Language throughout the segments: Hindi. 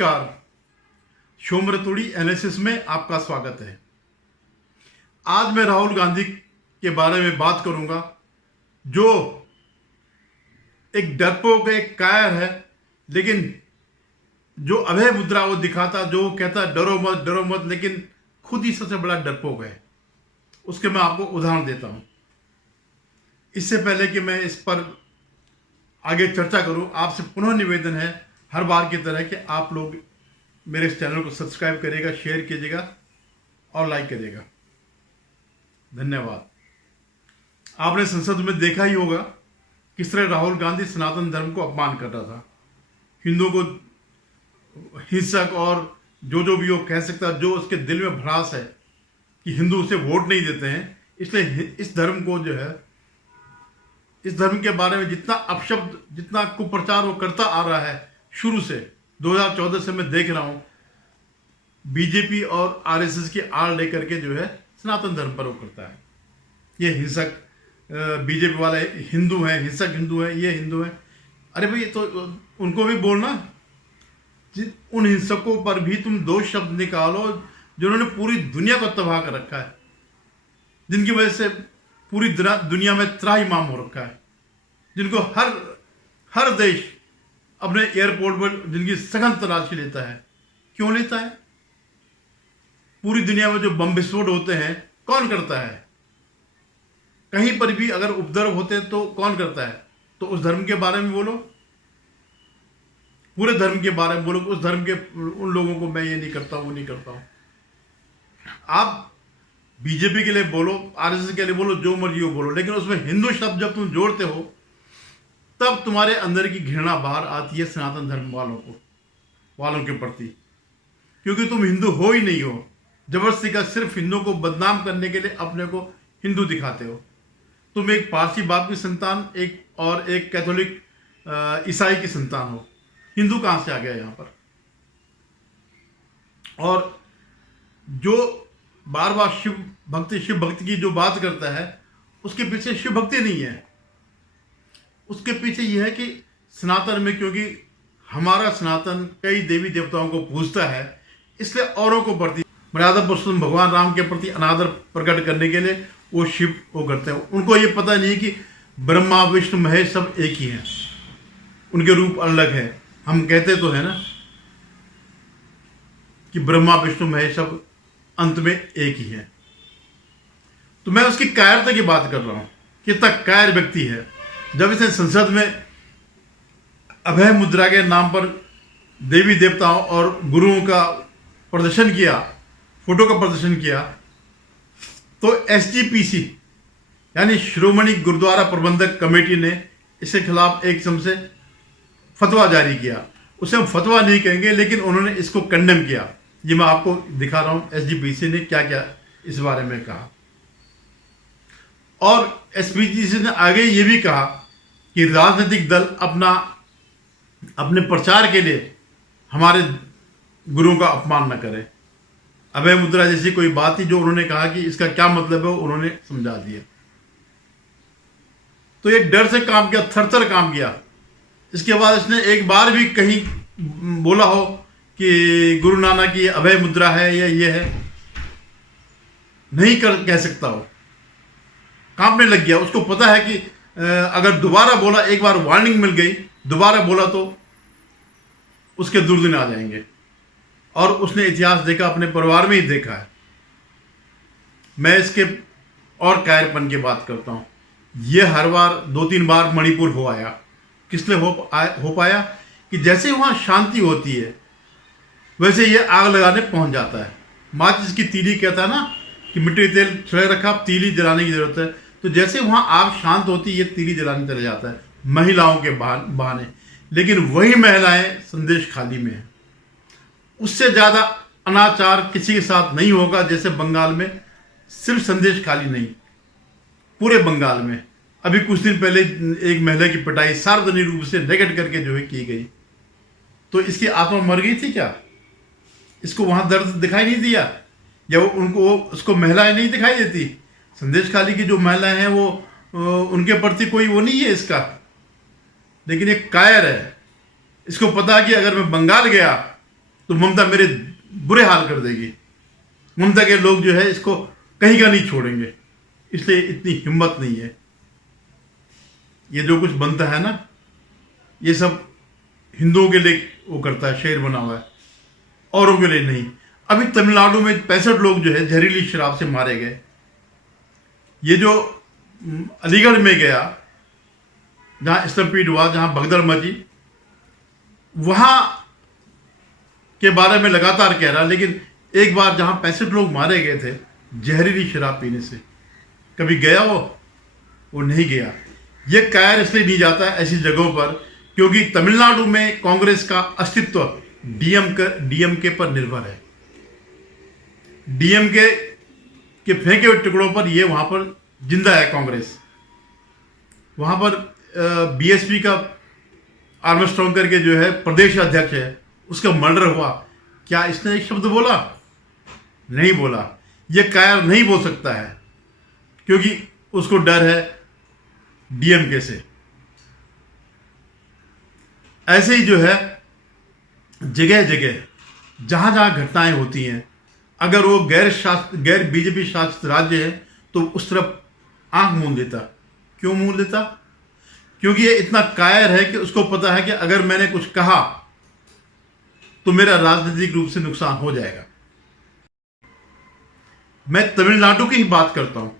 नमस्कार। शोम रतोड़ी एनालिसिस में आपका स्वागत है। आज मैं राहुल गांधी के बारे में बात करूंगा, जो एक डरपोक, एक कायर है, लेकिन जो अभय मुद्रा वो दिखाता, जो कहता डरो मत, लेकिन खुद ही सबसे बड़ा डरपोक है। उसके मैं आपको उदाहरण देता हूं। इससे पहले कि मैं इस पर आगे चर्चा करूं, आपसे पुनः निवेदन है हर बार की तरह कि आप लोग मेरे इस चैनल को सब्सक्राइब करिएगा, शेयर कीजिएगा और लाइक करिएगा। धन्यवाद। आपने संसद में देखा ही होगा किस तरह राहुल गांधी सनातन धर्म को अपमान कर रहा था, हिंदुओं को हिंसक और जो भी वो कह सकता, जो उसके दिल में भड़ास है कि हिंदू उसे वोट नहीं देते हैं, इसलिए इस धर्म को जो है, इस धर्म के बारे में जितना अपशब्द, जितना कुप्रचार वो करता आ रहा है शुरू से, 2014 से मैं देख रहा हूं, बीजेपी और आरएसएस की आड़ लेकर के जो है सनातन धर्म पर वो करता है। ये हिंसक बीजेपी वाले हिंदू हैं, हिंसक हिंदू हैं, ये हिंदू हैं। अरे भाई, तो उनको भी बोलना, उन हिंसकों पर भी तुम दो शब्द निकालो जिन्होंने पूरी दुनिया को तबाह कर रखा है, जिनकी वजह से पूरी दुनिया में त्राहिमाम हो रखा है, जिनको हर देश अपने एयरपोर्ट पर जिनकी सघन तलाशी लेता है। क्यों लेता है? पूरी दुनिया में जो बम विस्फोट होते हैं कौन करता है? कहीं पर भी अगर उपद्रव होते हैं तो कौन करता है? तो उस धर्म के बारे में बोलो, पूरे धर्म के बारे में बोलो। उस धर्म के उन लोगों को मैं ये नहीं करता, वो नहीं करता हूं। आप बीजेपी के लिए बोलो, आरएसएस के लिए बोलो, जो मर्जी हो बोलो, लेकिन उसमें हिंदू शब्द जब तुम जोड़ते हो तब तुम्हारे अंदर की घृणा बाहर आती है सनातन धर्म वालों के प्रति, क्योंकि तुम हिंदू हो ही नहीं हो। जबरदस्ती का सिर्फ हिंदुओं को बदनाम करने के लिए अपने को हिंदू दिखाते हो। तुम एक पारसी बाप की संतान, एक कैथोलिक ईसाई की संतान हो। हिंदू कहां से आ गया यहां पर? और जो बार बार शिव भक्ति की जो बात करता है, उसके पीछे शिव भक्ति नहीं है। उसके पीछे यह है कि सनातन में, क्योंकि हमारा सनातन कई देवी देवताओं को पूजता है, इसलिए औरों को प्रति मर्यादा पुरुषोत्तम भगवान राम के प्रति अनादर प्रकट करने के लिए वो शिव वो करते हैं। उनको ये पता नहीं कि ब्रह्मा विष्णु महेश सब एक ही हैं, उनके रूप अलग है। हम कहते तो है ना कि ब्रह्मा विष्णु महेश सब अंत में एक ही है। तो मैं उसकी कायरता की बात कर रहा हूं, कितना कायर व्यक्ति है। जब इसने संसद में अभय मुद्रा के नाम पर देवी देवताओं और गुरुओं का प्रदर्शन किया, फोटो का प्रदर्शन किया, तो एसजीपीसी यानी श्रोमणी गुरुद्वारा प्रबंधक कमेटी ने इसके खिलाफ एक से फतवा जारी किया। उसे हम फतवा नहीं कहेंगे, लेकिन उन्होंने इसको कंडेम किया। ये मैं आपको दिखा रहा हूं एसजीपीसी ने क्या क्या इस बारे में कहा। और एसजीपीसी ने आगे ये भी कहा कि राजनीतिक दल अपने प्रचार के लिए हमारे गुरुओं का अपमान न करें। अभय मुद्रा जैसी कोई बात थी जो उन्होंने कहा कि इसका क्या मतलब है, उन्होंने समझा दिया। तो ये डर से काम किया, थर काम किया। इसके बाद इसने एक बार भी कहीं बोला हो कि गुरु नानक की अभय मुद्रा है या ये है, नहीं कह सकता हो। कांपने लग गया। उसको पता है कि अगर दोबारा बोला, एक बार वार्निंग मिल गई, दोबारा बोला तो उसके दुर्दिन आ जाएंगे। और उसने इतिहास देखा, अपने परिवार में ही देखा है। मैं इसके और कायरपन की बात करता हूं। यह हर बार 2-3 बार मणिपुर हो आया। किस लिए हो पाया? कि जैसे वहां शांति होती है, वैसे ये आग लगाने पहुंच जाता है। माचिस की तीली कहता है ना कि मिट्टी तेल छिड़क रखा, अब तीली जलाने की जरूरत है। तो जैसे वहां आग शांत होती है, ये तीली जलाने चले जाता है महिलाओं के बहाने। लेकिन वही महिलाएं संदेश खाली में है। उससे ज्यादा अनाचार किसी के साथ नहीं होगा। जैसे बंगाल में सिर्फ संदेश खाली नहीं, पूरे बंगाल में अभी कुछ दिन पहले एक महिला की पिटाई सार्वजनिक रूप से नेगेट करके जो है की गई। तो इसकी आत्मा मर गई थी क्या? इसको वहां दर्द दिखाई नहीं दिया? या उसको महिलाएं नहीं दिखाई देती? संदेश खाली की जो महिलाएं हैं वो उनके प्रति कोई वो नहीं है इसका। लेकिन एक कायर है, इसको पता कि अगर मैं बंगाल गया तो ममता मेरे बुरे हाल कर देगी। ममता के लोग जो है इसको कहीं का नहीं छोड़ेंगे, इसलिए इतनी हिम्मत नहीं है। ये जो कुछ बनता है ना, ये सब हिंदुओं के लिए वो करता है, शेर बना हुआ है, औरों के लिए नहीं। अभी तमिलनाडु में 65 लोग जो है जहरीली शराब से मारे गए। ये जो अलीगढ़ में गया, जहां स्टम्पीड हुआ, जहां भगदड़ मची, वहां के बारे में लगातार कह रहा, लेकिन एक बार जहां 65 लोग मारे गए थे जहरीली शराब पीने से, कभी गया वो नहीं गया। ये कायर इसलिए नहीं जाता ऐसी जगहों पर क्योंकि तमिलनाडु में कांग्रेस का अस्तित्व डीएमके पर निर्भर है। डीएमके के फेंके हुए टुकड़ों पर ये वहां पर जिंदा है कांग्रेस। वहां पर बीएसपी का आर्मस्ट्रॉन्ग करके जो है प्रदेश अध्यक्ष है, उसका मर्डर हुआ। क्या इसने एक शब्द बोला? नहीं बोला। ये कायर नहीं बोल सकता है क्योंकि उसको डर है डीएमके से। ऐसे ही जो है जगह जगह जहां जहां घटनाएं होती हैं, अगर वो गैर बीजेपी शासित राज्य है तो उस तरफ आंख मूंद लेता। क्यों मूंद लेता? क्योंकि ये इतना कायर है कि उसको पता है कि अगर मैंने कुछ कहा तो मेरा राजनीतिक रूप से नुकसान हो जाएगा। मैं तमिलनाडु की ही बात करता हूं।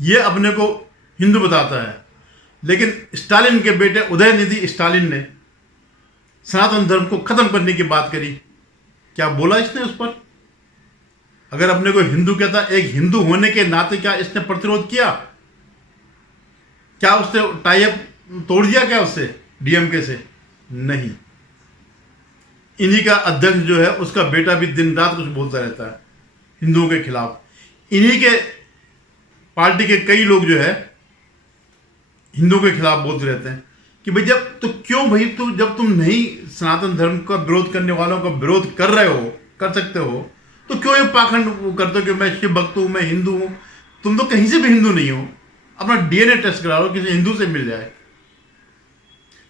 ये अपने को हिंदू बताता है, लेकिन स्टालिन के बेटे उदयनिधि स्टालिन ने सनातन धर्म को खत्म करने की बात करी। क्या बोला इसने उस पर? अगर अपने को हिंदू कहता, एक हिंदू होने के नाते क्या इसने प्रतिरोध किया? क्या उसने टाई अप तोड़ दिया क्या उससे, डीएमके से? नहीं। इन्हीं का अध्यक्ष जो है उसका बेटा भी दिन रात कुछ बोलता रहता है हिंदुओं के खिलाफ। इन्हीं के पार्टी के कई लोग जो है हिंदुओं के खिलाफ बोलते रहते हैं कि भाई जब तो क्यों भाई तो जब तुम नहीं सनातन धर्म का विरोध करने वालों का विरोध कर रहे हो, कर सकते हो, तो क्यों ये पाखंड करते हो कि मैं शिव भक्त हूं, मैं हिंदू हूं? तुम तो कहीं से भी हिंदू नहीं हो। अपना डीएनए टेस्ट करा लो, किसी हिंदू से मिल जाए।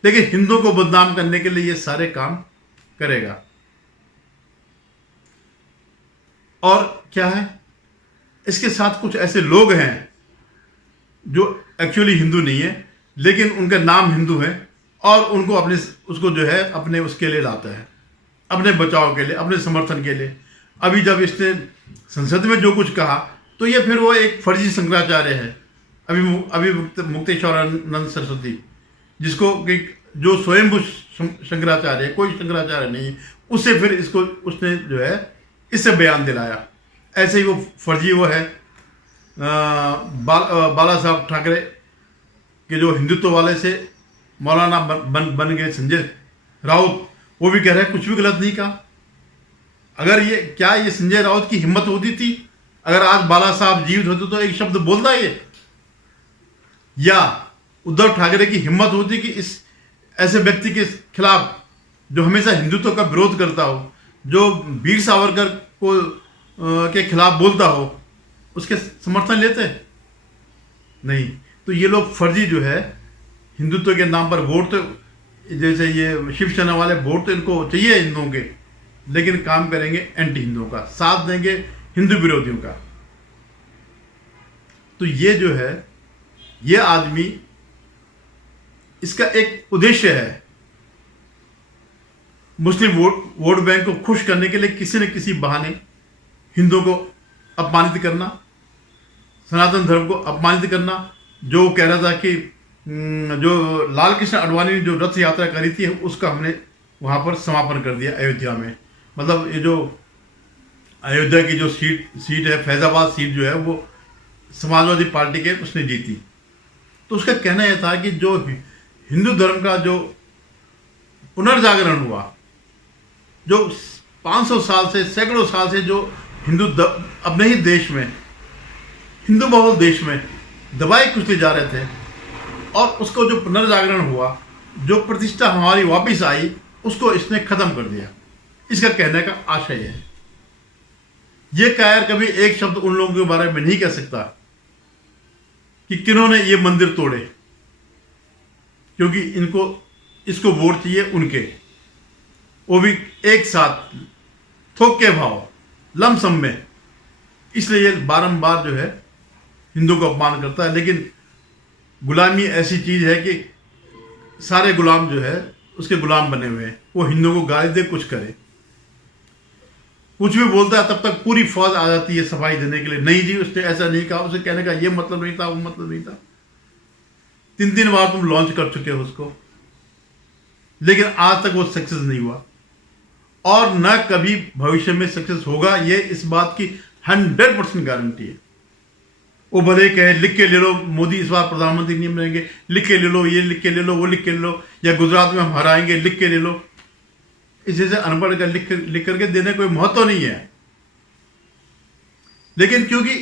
लेकिन हिंदुओं को बदनाम करने के लिए ये सारे काम करेगा। और क्या है, इसके साथ कुछ ऐसे लोग हैं जो एक्चुअली हिंदू नहीं है, लेकिन उनका नाम हिंदू है और उनको अपने उसको जो है अपने उसके लिए लाता है, अपने बचाव के लिए, अपने समर्थन के लिए। अभी जब इसने संसद में जो कुछ कहा तो ये फिर वो एक फर्जी शंकराचार्य है। अभी मुक्तेश्वरानंद सरस्वती, जिसको जो स्वयंभू शंकराचार्य है, कोई शंकराचार्य नहीं है, उससे फिर इसको उसने जो है इससे बयान दिलाया। ऐसे ही वो फर्जी वो है बाला साहब ठाकरे के जो हिंदुत्व वाले से मौलाना बन गए संजय राउत, वो भी कह रहे हैं कुछ भी गलत नहीं कहा। अगर ये संजय राउत की हिम्मत होती थी, अगर आज बाला साहब जीवित होते तो एक शब्द बोलता ये? या उद्धव ठाकरे की हिम्मत होती कि इस ऐसे व्यक्ति के खिलाफ जो हमेशा हिंदुत्व का विरोध करता हो, जो वीर सावरकर को के खिलाफ बोलता हो, उसके समर्थन लेते? नहीं। तो ये लोग फर्जी जो है हिंदुत्व के नाम पर वोट, तो जैसे ये शिवसेना वाले वोट तो इनको चाहिए हिंदुओं के, लेकिन काम करेंगे एंटी हिंदुओं का, साथ देंगे हिंदू विरोधियों का। तो ये जो है ये आदमी, इसका एक उद्देश्य है मुस्लिम वोट बैंक को खुश करने के लिए किसी न किसी बहाने हिंदुओं को अपमानित करना, सनातन धर्म को अपमानित करना। जो कह रहा था कि जो लाल कृष्ण आडवाणी ने जो रथ यात्रा करी थी उसका हमने वहां पर समापन कर दिया अयोध्या में। मतलब ये जो अयोध्या की जो सीट है, फैजाबाद सीट जो है, वो समाजवादी पार्टी के उसने जीती। तो उसका कहना यह था कि जो हिंदू धर्म का जो पुनर्जागरण हुआ, जो 500 साल से, सैकड़ों साल से जो हिंदू अपने ही देश में, हिंदू बहुल देश में दबाए कुचले जा रहे थे, और उसको जो पुनर्जागरण हुआ, जो प्रतिष्ठा हमारी वापस आई, उसको इसने खत्म कर दिया। इसका कहने का आशय है। ये कायर कभी एक शब्द उन लोगों के बारे में नहीं कह सकता कि किन्होंने ये मंदिर तोड़े, क्योंकि इसको वोट चाहिए उनके। वो भी एक साथ थोक के भाव लमसम में। इसलिए ये बारंबार जो है हिंदू को अपमान करता है। लेकिन गुलामी ऐसी चीज है कि सारे गुलाम जो है उसके गुलाम बने हुए हैं। वो हिंदुओं को गाली दे, कुछ करे, कुछ भी बोलता है, तब तक पूरी फौज आ जाती है सफाई देने के लिए। नहीं जी, उसने ऐसा नहीं कहा, उसे कहने का ये मतलब नहीं था, वो मतलब नहीं था। 3 बार तुम लॉन्च कर चुके हो उसको, लेकिन आज तक वो सक्सेस नहीं हुआ और न कभी भविष्य में सक्सेस होगा। ये इस बात की 100% गारंटी है। वो भले कहे लिख के ले लो, मोदी इस बार प्रधानमंत्री नहीं बनेंगे, लिख के ले लो, ये लिख के ले लो, वो लिख के ले लो, या गुजरात में हम हराएंगे, लिख के ले लो। इसी से अनपढ़ का लिख करके देने कोई महत्व नहीं है। लेकिन क्योंकि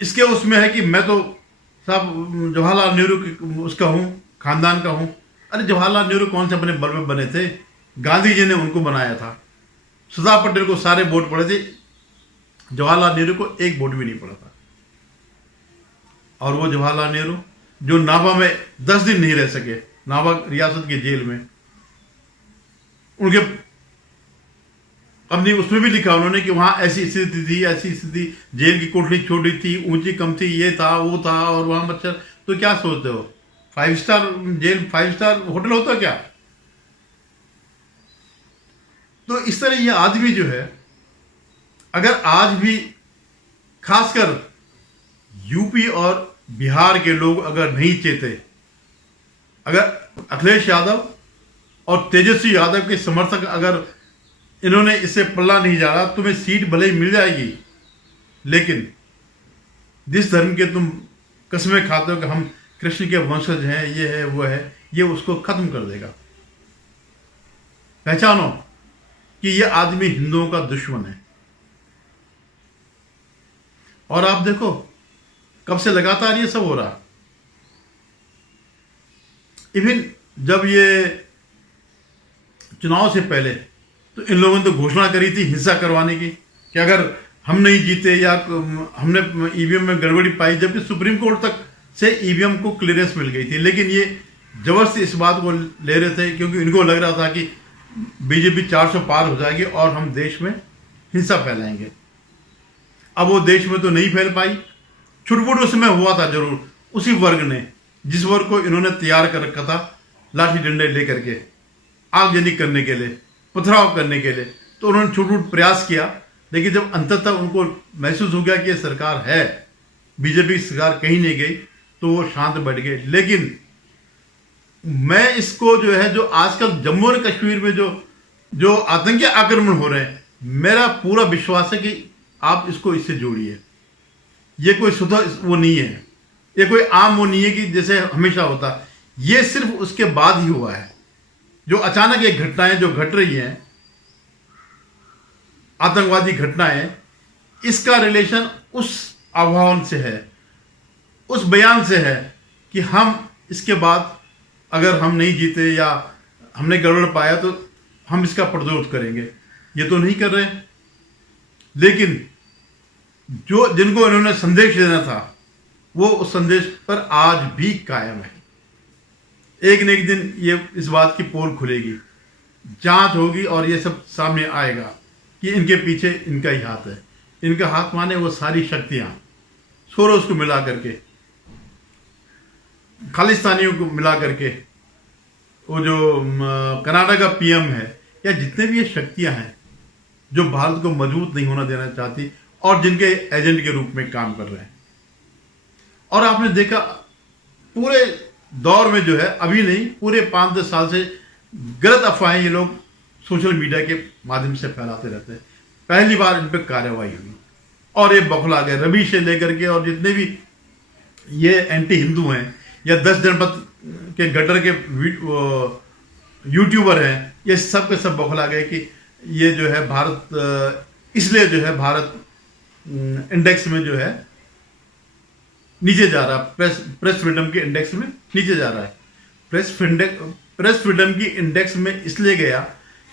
इसके उसमें है कि मैं तो साहब जवाहरलाल नेहरू उसका हूं, खानदान का हूं। अरे जवाहरलाल नेहरू कौन से अपने बल में बने थे? गांधी जी ने उनको बनाया था। सरदार पटेल को सारे वोट पड़े थे, जवाहरलाल नेहरू को एक वोट भी नहीं पड़ा था। और वो जवाहरलाल नेहरू जो नाभा में 10 दिन नहीं रह सके, नाभा रियासत की जेल में, उनके अपनी उसमें भी लिखा उन्होंने कि वहां ऐसी स्थिति थी, ऐसी स्थिति, जेल की कोठरी छोटी थी, ऊंची कम थी, ये था वो था, और वहां मच्छर। तो क्या सोचते हो 5 स्टार जेल, 5 स्टार होटल होता क्या? तो इस तरह ये आदमी जो है, अगर आज भी खासकर यूपी और बिहार के लोग अगर नहीं चेते, अगर अखिलेश यादव और तेजस्वी यादव के समर्थक अगर इन्होंने इससे पल्ला नहीं झाड़ा, तुम्हें सीट भले ही मिल जाएगी, लेकिन जिस धर्म के तुम कसमें खाते हो कि हम कृष्ण के वंशज हैं, ये है वो है, ये उसको खत्म कर देगा। पहचानो कि ये आदमी हिंदुओं का दुश्मन है। और आप देखो कब से लगातार ये सब हो रहा। इवन जब ये चुनाव से पहले तो इन लोगों ने तो घोषणा करी थी हिंसा करवाने की, कि अगर हम नहीं जीते या हमने ईवीएम में गड़बड़ी पाई, जबकि सुप्रीम कोर्ट तक से ईवीएम को क्लियरेंस मिल गई थी। लेकिन ये जबरदस्ती इस बात को ले रहे थे क्योंकि इनको लग रहा था कि बीजेपी 400 पार हो जाएगी और हम देश में हिंसा फैलाएंगे। अब वो देश में तो नहीं फैल पाई। छुटपुट उसमें हुआ था जरूर, उसी वर्ग ने, जिस वर्ग को इन्होंने तैयार कर रखा था लाठी डंडे लेकर के आगजनी करने के लिए, पथराव करने के लिए, तो उन्होंने छुटपुट प्रयास किया। लेकिन जब अंततः उनको महसूस हो गया कि ये सरकार है, बीजेपी की सरकार कहीं नहीं गई, तो वो शांत बैठ गए। लेकिन मैं इसको जो है, जो आजकल जम्मू और कश्मीर में जो आतंकी आक्रमण हो रहे हैं, मेरा पूरा विश्वास है कि आप इसको इससे जोड़िए। ये कोई स्वतः वो नहीं है, ये कोई आम वो नहीं है कि जैसे हमेशा होता। ये सिर्फ उसके बाद ही हुआ है। जो अचानक ये घटनाएं जो घट रही हैं, आतंकवादी घटनाएं, इसका रिलेशन उस आह्वान से है, उस बयान से है कि हम इसके बाद अगर हम नहीं जीते या हमने गड़बड़ पाया तो हम इसका प्रतिरोध करेंगे। ये तो नहीं कर रहे, लेकिन जो जिनको इन्होंने संदेश देना था वो उस संदेश पर आज भी कायम है। एक न एक दिन ये इस बात की पोल खुलेगी, जांच होगी और ये सब सामने आएगा कि इनके पीछे इनका ही हाथ है। इनका हाथ माने वो सारी शक्तियां सोरोस को मिला करके, खालिस्तानियों को मिला करके, वो जो कनाडा का पीएम है, या जितने भी ये शक्तियां हैं जो भारत को मजबूत नहीं होना देना चाहती और जिनके एजेंट के रूप में काम कर रहे हैं। और आपने देखा पूरे दौर में जो है, अभी नहीं, पूरे 5-10 साल से गलत अफवाहें ये लोग सोशल मीडिया के माध्यम से फैलाते रहते हैं। पहली बार इन पर कार्रवाई हुई और ये बौखला गए। रवि से लेकर के और जितने भी ये एंटी हिंदू हैं या 10 जनपद के गटर के यूट्यूबर हैं, ये सब के सब बौखला गए कि ये जो है भारत, इसलिए जो है भारत इंडेक्स में जो है नीचे जा रहा है, प्रेस फ्रीडम के इंडेक्स में नीचे जा रहा है। प्रेस फ्रीडम की इंडेक्स में इसलिए गया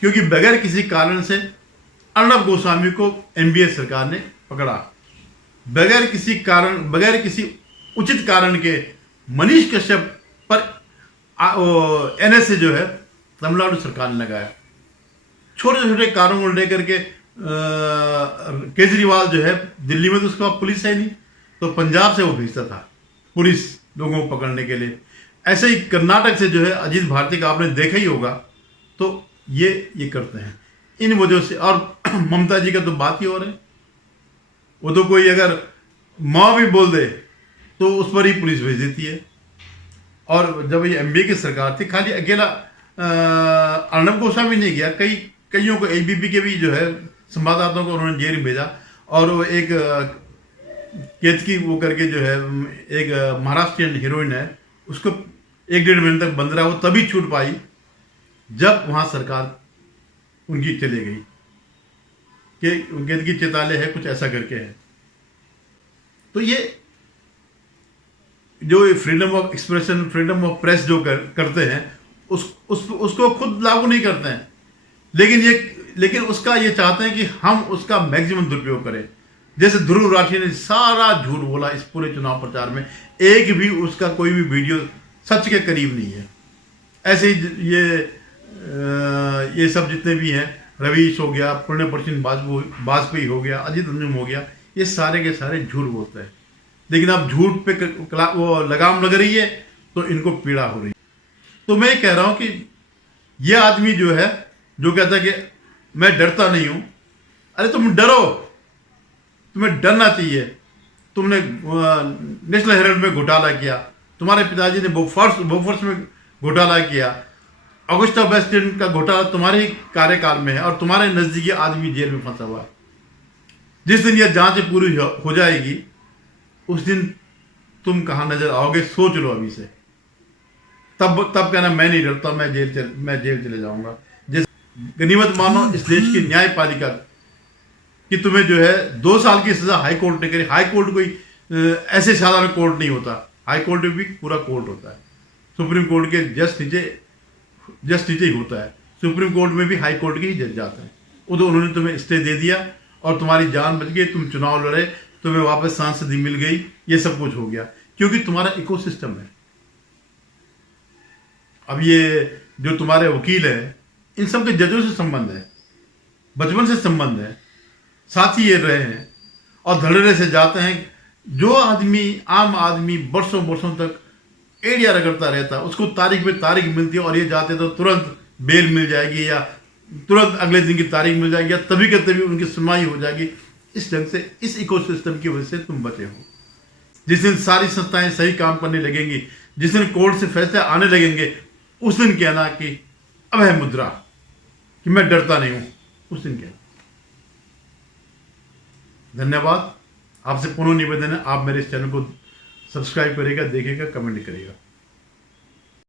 क्योंकि बगैर किसी कारण से अर्णब गोस्वामी को एनडीए सरकार ने पकड़ा। बगैर किसी उचित कारण के मनीष कश्यप पर एनएसए जो है तमिलनाडु सरकार ने लगाया। छोटे छोटे कारणों को लेकर के केजरीवाल जो है, दिल्ली में तो उसका पुलिस है नहीं, तो पंजाब से वो भेजता था पुलिस लोगों को पकड़ने के लिए। ऐसे ही कर्नाटक से जो है अजीत भारती का आपने देखा ही होगा। तो ये करते हैं इन वजह से। और ममता जी का तो बात ही और है, वो तो कोई अगर माँ भी बोल दे तो उस पर ही पुलिस भेज देती है। और जब ये एमबीए की सरकार थी, खाली अकेला अर्नब गोस्वामी नहीं गया, कईयों को एबीपी के भी जो है संवाददाताओं को उन्होंने जेल में भेजा। और वो एक केतकी वो करके जो है एक महाराष्ट्रियन हीरोइन है, उसको 1-1.5 महीने तक बंद रहा। वो तभी छूट पाई जब वहां सरकार उनकी चली गई कि केतकी चेताले है, कुछ ऐसा करके है। तो ये जो freedom of expression, freedom of press जो करते हैं उसको खुद लागू नहीं करते हैं, लेकिन उसका ये चाहते हैं कि हम उसका मैक्सिमम दुरुपयोग करें। जैसे ध्रुव राठी ने सारा झूठ बोला इस पूरे चुनाव प्रचार में, एक भी उसका कोई भी वीडियो सच के करीब नहीं है। ऐसे ही ये सब जितने भी हैं, रवीश हो गया, प्रणब प्रसिंह वाजपेयी हो गया, अजीत रंजन हो गया, ये सारे के सारे झूठ बोलते हैं। लेकिन अब झूठ पे वो लगाम लग रही है तो इनको पीड़ा हो रही है। तो मैं कह रहा हूं कि ये आदमी जो है, जो कहता है कि मैं डरता नहीं हूं, अरे तुम डरो, तुम्हें डरना चाहिए। तुमने नेशनल हेराल्ड में घोटाला किया, तुम्हारे पिताजी ने बोफोर्स में घोटाला किया, ऑगस्टा वेस्टलैंड का घोटाला तुम्हारे ही कार्यकाल में है और तुम्हारे नजदीकी आदमी जेल में फंसा हुआ है। जिस दिन यह जांच पूरी हो जाएगी उस दिन तुम कहां नजर आओगे, सोच लो अभी से। तब कहना मैं नहीं डरता, मैं जेल चले जाऊंगा। जैसे गनीमत मानो इस देश की न्यायपालिका कि तुम्हें जो है 2 साल की सजा हाई कोर्ट ने करी। हाई कोर्ट कोई ऐसे साधारण कोर्ट नहीं होता, हाई कोर्ट में भी पूरा कोर्ट होता है। सुप्रीम कोर्ट के जस्ट नीचे ही होता है। सुप्रीम कोर्ट में भी हाई कोर्ट के ही जज जाते हैं। वो तो उन्होंने तुम्हें स्टे दे दिया और तुम्हारी जान बच गई, तुम चुनाव लड़े, तुम्हें वापस सांसदी मिल गई, ये सब कुछ हो गया क्योंकि तुम्हारा इकोसिस्टम है। अब ये जो तुम्हारे वकील है, इन सब के जजों से संबंध है, बचपन से संबंध है, साथ ही ये रहे हैं और धड़ल्ले से जाते हैं। जो आम आदमी वर्षों तक एड़िया रगड़ता रहता है, उसको तारीख पे तारीख मिलती है और ये जाते तो तुरंत बेल मिल जाएगी या तुरंत अगले दिन की तारीख मिल जाएगी या तभी के तभी उनकी सुनवाई हो जाएगी। इस ढंग से, इस इकोसिस्टम की वजह से तुम बचे हो। जिस दिन सारी संस्थाएं सही काम करने लगेंगी, जिस दिन कोर्ट से फैसले आने लगेंगे, उस दिन कहना कि अब है मुद्रा कि मैं डरता नहीं हूं, उस दिन कहना। धन्यवाद। आपसे पुनः निवेदन है, आप मेरे इस चैनल को सब्सक्राइब करिएगा, देखिएगा, कमेंट करिएगा।